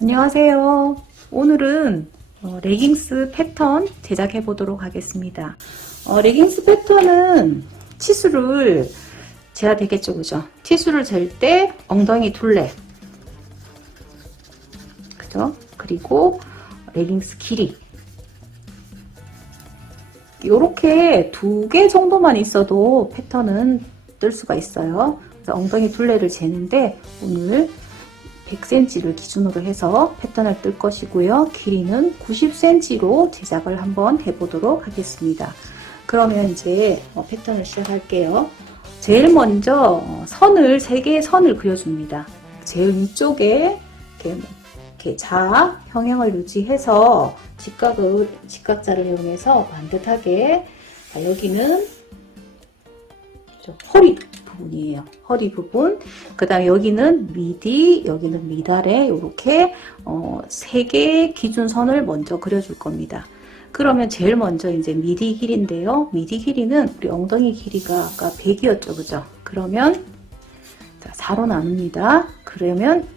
안녕하세요. 오늘은 레깅스 패턴 제작해 보도록 하겠습니다. 레깅스 패턴은 치수를 재야 되겠죠, 그죠? 치수를 잴 때 엉덩이 둘레, 그죠? 그리고 레깅스 길이 이렇게 2개 정도만 있어도 패턴은 뜰 수가 있어요. 그래서 엉덩이 둘레를 재는데 오늘 100cm를 기준으로 해서 패턴을 뜰 것이고요. 길이는 90cm로 제작을 한번 해보도록 하겠습니다. 그러면 이제 패턴을 시작할게요. 제일 먼저 선을 3개의 선을 그려줍니다. 제일 위쪽에 이렇게 자 평행을 유지해서 직각자를 이용해서 반듯하게, 여기는 허리 부분이에요. 허리 부분. 그 다음에 여기는 미디, 여기는 미달에 이렇게 3개의 기준선을 먼저 그려줄 겁니다. 그러면 제일 먼저 이제 미디 길인데요. 미디 길이는 우리 엉덩이 길이가 아까 100이었죠, 그죠? 그러면 4로 나눕니다. 그러면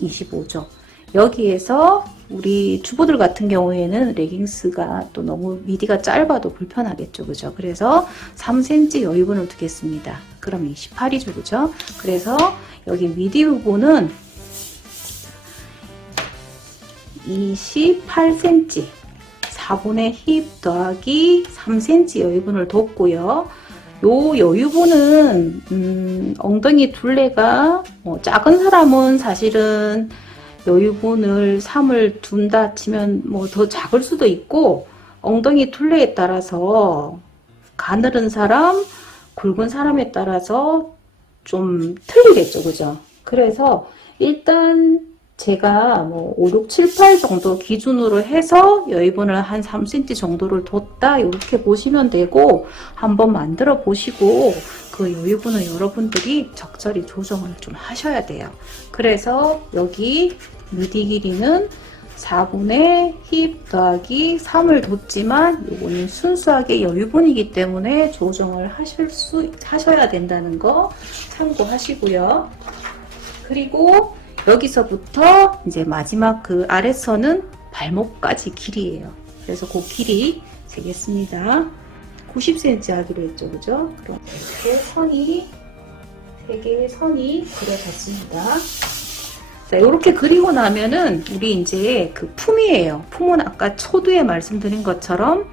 25죠. 여기에서 우리 주부들 같은 경우에는 레깅스가 또 너무 미디가 짧아도 불편하겠죠, 그죠? 그래서 3cm 여유분을 두겠습니다. 그럼 28이죠, 그죠? 그래서 여기 미디 부분은 28cm, 4분의 힙 더하기 3cm 여유분을 뒀고요. 요 여유분은 엉덩이 둘레가 작은 사람은 사실은 여유분을 3을 둔다 치면 더 작을 수도 있고, 엉덩이 둘레에 따라서 가늘은 사람, 굵은 사람에 따라서 좀 틀리겠죠, 그죠? 그래서 일단 제가 5, 6, 7, 8 정도 기준으로 해서 여유분을 한 3cm 정도를 뒀다, 이렇게 보시면 되고, 한번 만들어 보시고 그 여유분을 여러분들이 적절히 조정을 좀 하셔야 돼요. 그래서 여기 미디 길이는 4분의 힙 더하기 3을 뒀지만 이거는 순수하게 여유분이기 때문에 조정을 하셔야 된다는 거 참고하시고요. 그리고 여기서부터 이제 마지막 그 아랫선은 발목까지 길이에요. 그래서 그 길이 재겠습니다. 90cm 하기로 했죠, 그죠? 그럼 이렇게 3개의 선이 그려졌습니다. 자, 이렇게 그리고 나면은 우리 이제 그 품이에요. 품은 아까 초두에 말씀드린 것처럼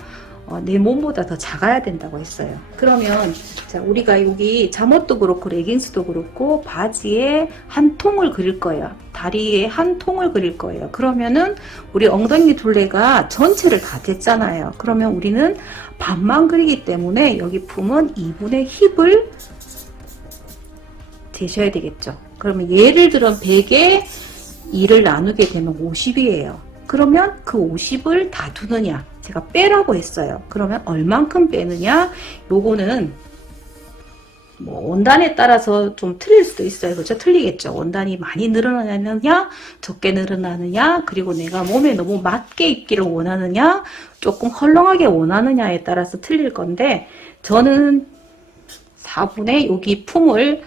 내 몸보다 더 작아야 된다고 했어요. 그러면 자, 우리가 여기 잠옷도 그렇고 레깅스도 그렇고 바지에 한 통을 그릴 거예요. 다리에 한 통을 그릴 거예요. 그러면은 우리 엉덩이 둘레가 전체를 다 됐잖아요. 그러면 우리는 반만 그리기 때문에 여기 품은 2분의 힙을 재셔야 되겠죠. 그러면 예를 들어 100에 2를 나누게 되면 50이에요. 그러면 그 50을 다 두느냐? 제가 빼라고 했어요. 그러면 얼만큼 빼느냐? 요거는 원단에 따라서 좀 틀릴 수도 있어요. 그렇죠? 틀리겠죠. 원단이 많이 늘어나느냐, 적게 늘어나느냐, 그리고 내가 몸에 너무 맞게 입기를 원하느냐, 조금 헐렁하게 원하느냐에 따라서 틀릴 건데, 저는 4분의 여기 품을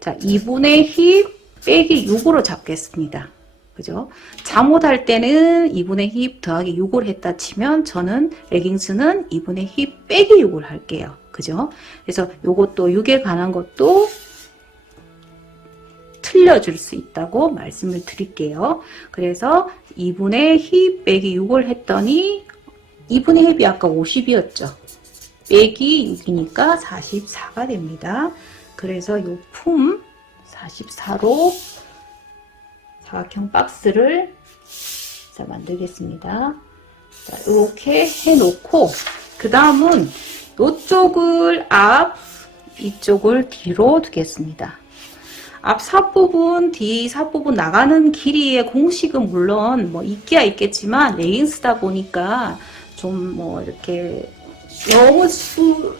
2분의 힙 빼기 6으로 잡겠습니다. 그죠? 잠옷할 때는 2분의 힙 더하기 6을 했다 치면 저는 레깅스는 2분의 힙 빼기 6을 할게요. 그죠? 그래서 요것도 6에 관한 것도 틀려줄 수 있다고 말씀을 드릴게요. 그래서 2분의 힙 빼기 6을 했더니 2분의 힙이 아까 50이었죠. 빼기 6이니까 44가 됩니다. 그래서 요 품 44로 사각형 박스를 만들겠습니다. 자, 이렇게 해놓고 그 다음은 이쪽을 앞, 이쪽을 뒤로 두겠습니다. 앞 삿부분, 뒤 삿부분 나가는 길이의 공식은 물론 있기야 있겠지만 레깅스다 보니까 좀 이렇게 너무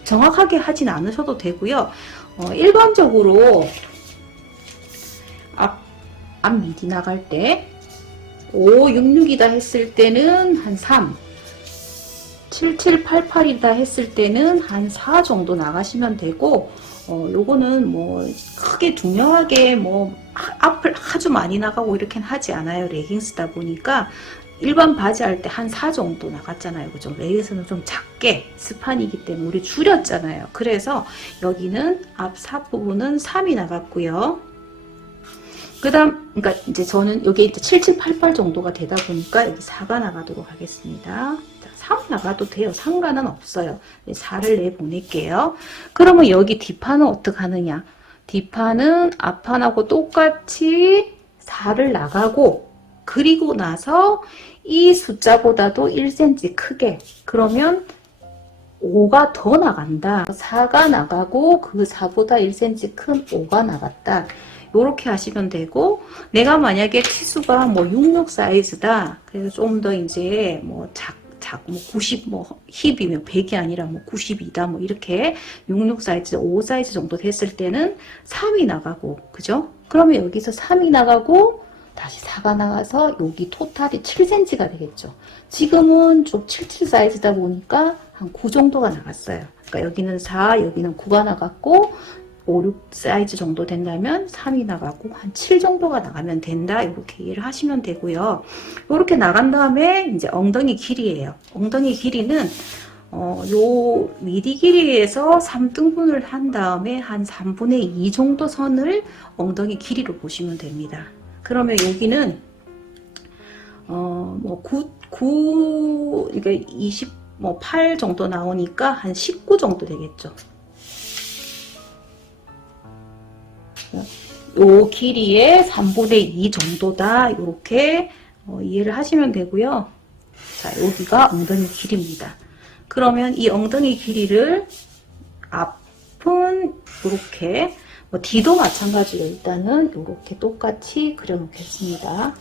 정확하게 하진 않으셔도 되고요. 일반적으로 앞 미디 나갈 때 5, 6, 6이다 했을 때는 한 3, 7, 7, 8, 8이다 했을 때는 한 4 정도 나가시면 되고, 요거는 크게 중요하게 앞을 아주 많이 나가고 이렇게는 하지 않아요. 레깅스다 보니까 일반 바지 할 때 한 4 정도 나갔잖아요. 그죠? 레깅스는 좀 작게 스판이기 때문에 우리 줄였잖아요. 그래서 여기는 앞 삽 부분은 3이 나갔고요. 그 다음, 그러니까 이제 저는 여기 이제 7788 정도가 되다 보니까 여기 4가 나가도록 하겠습니다. 3 나가도 돼요. 상관은 없어요. 4를 내보낼게요. 그러면 여기 뒷판은 어떻게 하느냐? 뒷판은 앞판하고 똑같이 4를 나가고, 그리고 나서 이 숫자보다도 1cm 크게, 그러면 5가 더 나간다. 4가 나가고 그 4보다 1cm 큰 5가 나갔다. 요렇게 하시면 되고, 내가 만약에 치수가 뭐 66 사이즈다. 그래서 좀 더 이제 뭐 뭐 90, 뭐 힙이면 100이 아니라 뭐 92다. 뭐 이렇게 66 사이즈, 5 사이즈 정도 됐을 때는 3이 나가고, 그죠? 그러면 여기서 3이 나가고, 다시 4가 나가서 여기 토탈이 7cm가 되겠죠. 지금은 좀 77 사이즈다 보니까 한 9 정도가 나갔어요. 그러니까 여기는 4, 여기는 9가 나갔고, 5, 6 사이즈 정도 된다면 3이 나가고 한 7 정도가 나가면 된다. 이렇게 이해를 하시면 되고요. 이렇게 나간 다음에 이제 엉덩이 길이에요. 엉덩이 길이는 요 미디 길이에서 3등분을 한 다음에 한 3분의 2 정도 선을 엉덩이 길이로 보시면 됩니다. 그러면 여기는 뭐 9, 이게 28 정도 나오니까 한 19 정도 되겠죠. 요 길이의 3분의 2 정도다. 이렇게 이해를 하시면 되고요. 자, 여기가 엉덩이 길이입니다. 그러면 이 엉덩이 길이를 앞은 이렇게, 뭐 뒤도 마찬가지로 일단은 이렇게 똑같이 그려 놓겠습니다.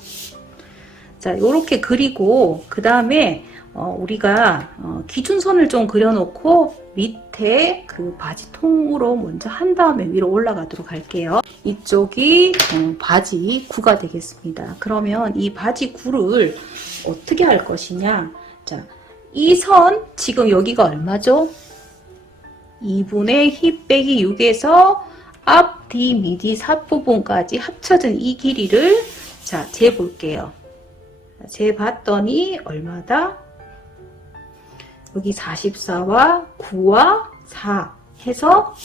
자, 이렇게 그리고 그 다음에 우리가 기준선을 좀 그려놓고 밑에 그 바지 통으로 먼저 한 다음에 위로 올라가도록 할게요. 이쪽이 바지 구가 되겠습니다. 그러면 이 바지 구를 어떻게 할 것이냐? 자, 이 선 지금 여기가 얼마죠? 2분의 힙 빼기 6에서 앞, 뒤, 미디, 삽 부분까지 합쳐진 이 길이를 자, 재볼게요. 재봤더니 얼마다? 여기 44와 9와 4 해서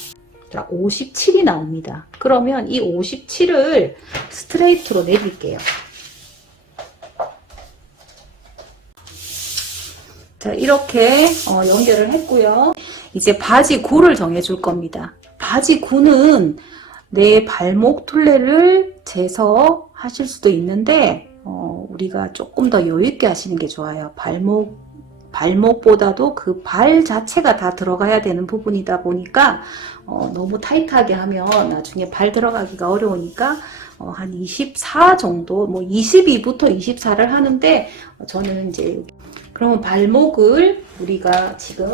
57이 나옵니다. 그러면 이 57을 스트레이트로 내릴게요. 자, 이렇게 연결을 했고요. 이제 바지 구를 정해줄 겁니다. 바지 구는 내 발목 둘레를 재서 하실 수도 있는데 우리가 조금 더 여유 있게 하시는 게 좋아요. 발목보다도 그 발 자체가 다 들어가야 되는 부분이다 보니까 너무 타이트하게 하면 나중에 발 들어가기가 어려우니까 한 24 정도, 뭐 22부터 24를 하는데 저는 이제 그러면 발목을 우리가 지금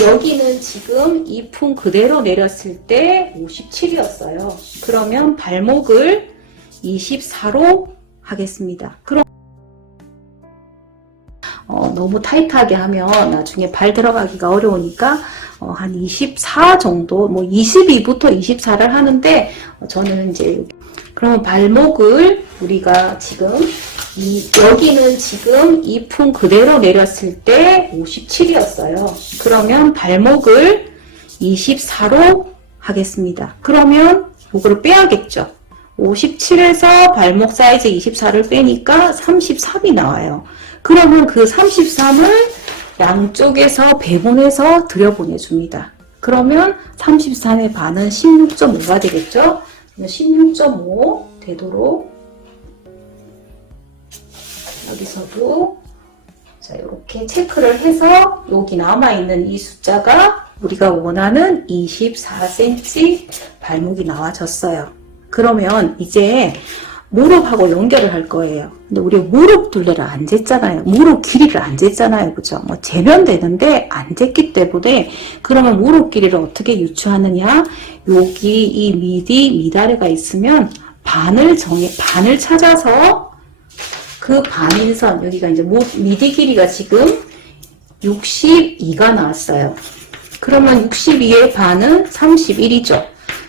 여기는 지금 이 품 그대로 내렸을 때 57이었어요. 그러면 발목을 24로 하겠습니다. 그럼 너무 타이트하게 하면 나중에 발 들어가기가 어려우니까 한 24 정도, 뭐 22부터 24를 하는데 저는 이제 그러면 발목을 우리가 지금 여기는 지금 이 품 그대로 내렸을 때 57이었어요. 그러면 발목을 24로 하겠습니다. 그러면 이거를 빼야겠죠. 57에서 발목 사이즈 24를 빼니까 33이 나와요. 그러면 그 33을 양쪽에서 배분해서 들여보내줍니다. 그러면 33의 반은 16.5가 되겠죠? 16.5 되도록 여기서도 자, 이렇게 체크를 해서 여기 남아있는 이 숫자가 우리가 원하는 24cm 발목이 나와졌어요. 그러면 이제 무릎하고 연결을 할 거예요. 근데 우리 무릎 둘레를 안 쟀잖아요. 무릎 길이를 안 쟀잖아요. 그죠? 뭐 재면 되는데 안 쟀기 때문에 그러면 무릎 길이를 어떻게 유추하느냐? 여기 이 미다리가 있으면 반을 찾아서 그 반인선, 여기가 이제 미디 길이가 지금 62가 나왔어요. 그러면 62의 반은 31이죠.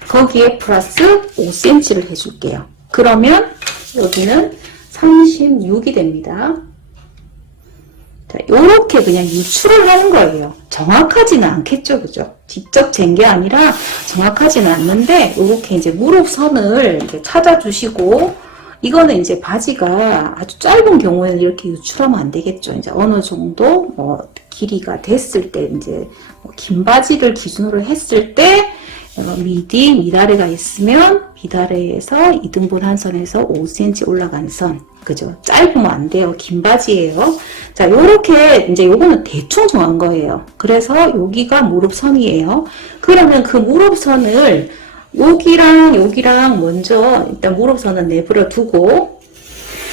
거기에 플러스 5cm를 해줄게요. 그러면 여기는 36이 됩니다. 자, 요렇게 그냥 유추를 하는 거예요. 정확하지는 않겠죠, 그죠? 직접 잰 게 아니라 정확하지는 않는데, 요렇게 이제 무릎선을 이제 찾아주시고, 이거는 이제 바지가 아주 짧은 경우에는 이렇게 유출하면 안 되겠죠. 이제 어느 정도 길이가 됐을 때, 이제 긴 바지를 기준으로 했을 때, 미디, 미다레가 있으면 미다레에서 2등분 한 선에서 5cm 올라간 선. 그죠? 짧으면 안 돼요. 긴 바지예요. 자, 요렇게 이제 요거는 대충 정한 거예요. 그래서 여기가 무릎선이에요. 그러면 그 무릎선을 여기랑 먼저 일단 무릎선은 내버려 두고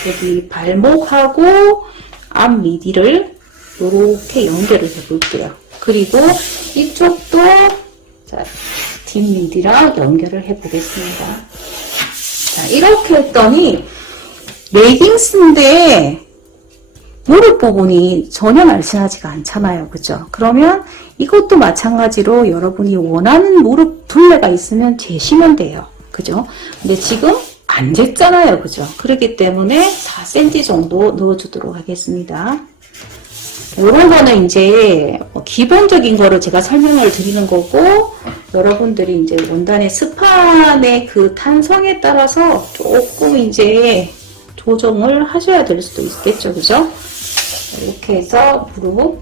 여기 발목하고 앞 미디를 요렇게 연결을 해 볼게요. 그리고 이쪽도 자, 뒷미디랑 연결을 해 보겠습니다. 자, 이렇게 했더니 레깅스인데 무릎 부분이 전혀 날씬하지가 않잖아요. 그죠? 그러면 이것도 마찬가지로 여러분이 원하는 무릎 둘레가 있으면 재시면 돼요. 그죠? 근데 지금 안 쟀잖아요. 그죠? 그렇기 때문에 4cm 정도 넣어주도록 하겠습니다. 이런 거는 이제 기본적인 거를 제가 설명을 드리는 거고, 여러분들이 이제 원단의 스판의 그 탄성에 따라서 조금 이제 조정을 하셔야 될 수도 있겠죠. 그죠? 이렇게 해서 무릎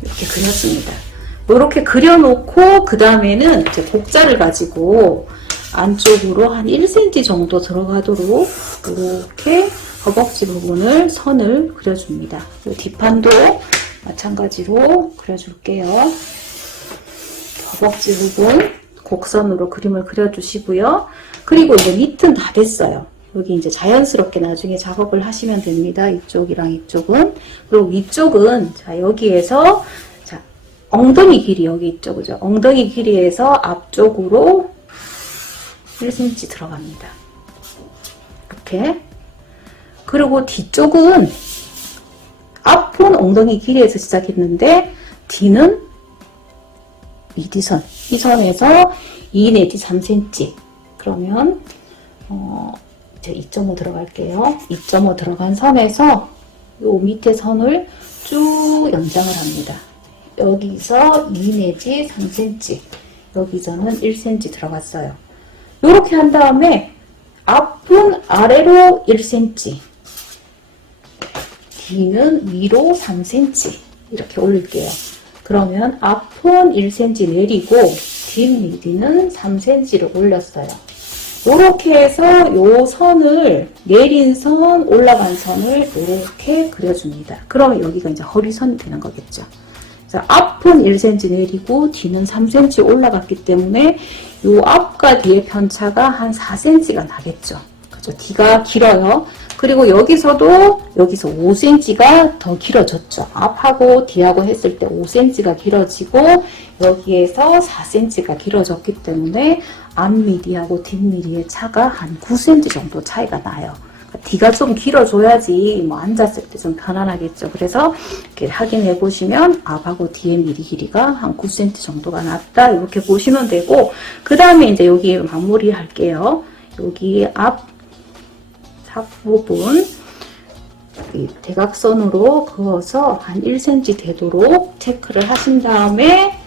이렇게 그렸습니다. 이렇게 그려놓고 그 다음에는 이제 곡자를 가지고 안쪽으로 한 1cm 정도 들어가도록 이렇게 허벅지 부분을 선을 그려줍니다. 뒷판도 마찬가지로 그려줄게요. 허벅지 부분 곡선으로 그림을 그려주시고요. 그리고 이제 밑은 다 됐어요. 여기 이제 자연스럽게 나중에 작업을 하시면 됩니다. 이쪽이랑 이쪽은. 그리고 위쪽은 자 여기에서 자 엉덩이 길이 여기 있죠, 그죠? 엉덩이 길이에서 앞쪽으로 1cm 들어갑니다. 이렇게. 그리고 뒤쪽은 앞은 엉덩이 길이에서 시작했는데 뒤는 미디선, 이 선에서 2 내지 3cm. 그러면 이제 2.5 들어갈게요. 2.5 들어간 선에서 요 밑에 선을 쭉 연장을 합니다. 여기서 2 내지 3cm, 여기서는 1cm 들어갔어요. 이렇게 한 다음에 앞은 아래로 1cm, 뒤는 위로 3cm 이렇게 올릴게요. 그러면 앞은 1cm 내리고 뒷 미디는 3cm를 올렸어요. 이렇게 해서 요 선을 내린 선, 올라간 선을 이렇게 그려줍니다. 그러면 여기가 이제 허리선이 되는 거겠죠. 자, 앞은 1cm 내리고 뒤는 3cm 올라갔기 때문에 요 앞과 뒤의 편차가 한 4cm가 나겠죠. 그죠? 뒤가 길어요. 그리고 여기서 5cm가 더 길어졌죠. 앞하고 뒤하고 했을 때 5cm가 길어지고 여기에서 4cm가 길어졌기 때문에 앞 미디하고 뒷 미디의 차가 한 9cm 정도 차이가 나요. 뒤가 좀 길어줘야지 뭐 앉았을 때 좀 편안하겠죠. 그래서 이렇게 확인해 보시면 앞하고 뒤의 미디 길이가 한 9cm 정도가 났다. 이렇게 보시면 되고, 그 다음에 이제 여기 마무리 할게요. 여기 앞 부분 이 대각선으로 그어서 한 1cm 되도록 체크를 하신 다음에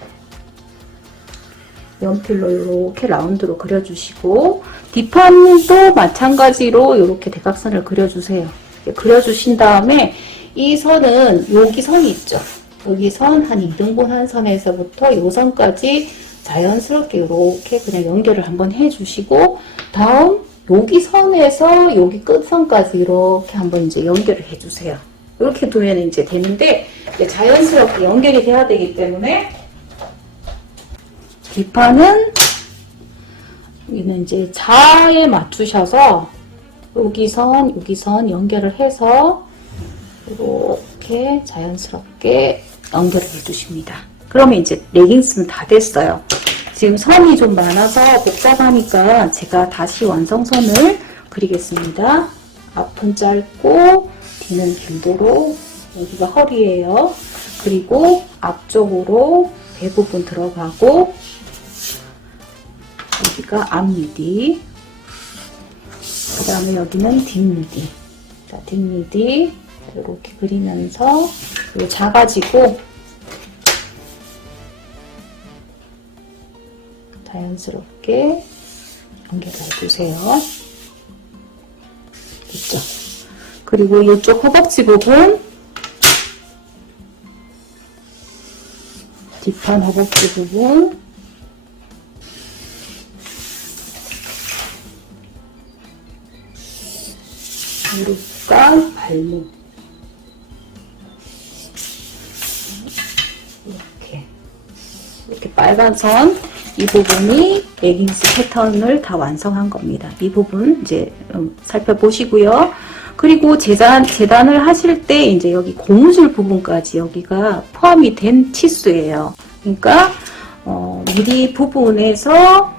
연필로 이렇게 라운드로 그려주시고, 뒷판도 마찬가지로 이렇게 대각선을 그려주세요. 그려주신 다음에 이 선은 여기 선이 있죠. 여기 선 한 2등분 한 선에서부터 이 선까지 자연스럽게 이렇게 그냥 연결을 한번 해주시고, 다음 여기 선에서 여기 끝선까지 이렇게 한번 이제 연결을 해주세요. 이렇게 두면 이제 되는데, 이제 자연스럽게 연결이 돼야 되기 때문에 뒷판은 여기는 이제 자에 맞추셔서 여기 선 연결을 해서 이렇게 자연스럽게 연결을 해주십니다. 그러면 이제 레깅스는 다 됐어요. 지금 선이 좀 많아서 복잡하니까 제가 다시 완성선을 그리겠습니다. 앞은 짧고 뒤는 길도록, 여기가 허리예요. 그리고 앞쪽으로 배 부분 들어가고, 여기가 앞미디, 그 다음에 여기는 뒷미디. 자, 뒷미디 이렇게 그리면서 작아지고 자연스럽게 연결을 해주세요. 됐죠? 그리고 이쪽 허벅지 부분, 뒷판 허벅지 부분, 무릎과 발목, 이렇게 빨간 선, 이 부분이 레깅스 패턴을 다 완성한 겁니다. 이 부분 이제 살펴보시고요. 그리고 재단을 하실 때 이제 여기 고무줄 부분까지 여기가 포함이 된 치수예요. 그러니까 미리 부분에서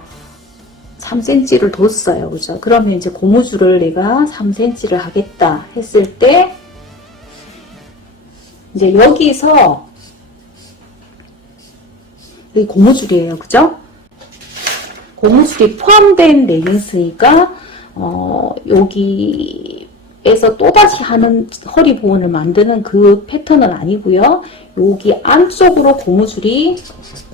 3cm를 뒀어요. 그죠? 그러면 이제 고무줄을 내가 3cm를 하겠다 했을 때 이제 여기서 여기 고무줄이에요. 그죠? 고무줄이 포함된 레깅스니까 여기에서 또다시 하는 허리 보호를 만드는 그 패턴은 아니고요. 여기 안쪽으로 고무줄이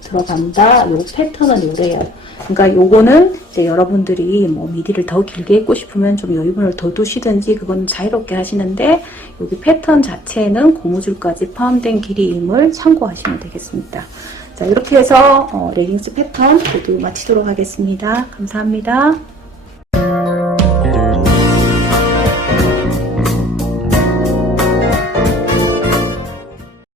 들어간다. 요 패턴은 요래요. 그러니까 요거는 이제 여러분들이 뭐 미디를 더 길게 입고 싶으면 좀 여유분을 더 두시든지 그건 자유롭게 하시는데 여기 패턴 자체는 고무줄까지 포함된 길이임을 참고하시면 되겠습니다. 자, 이렇게 해서 레깅스 패턴 모두 마치도록 하겠습니다. 감사합니다.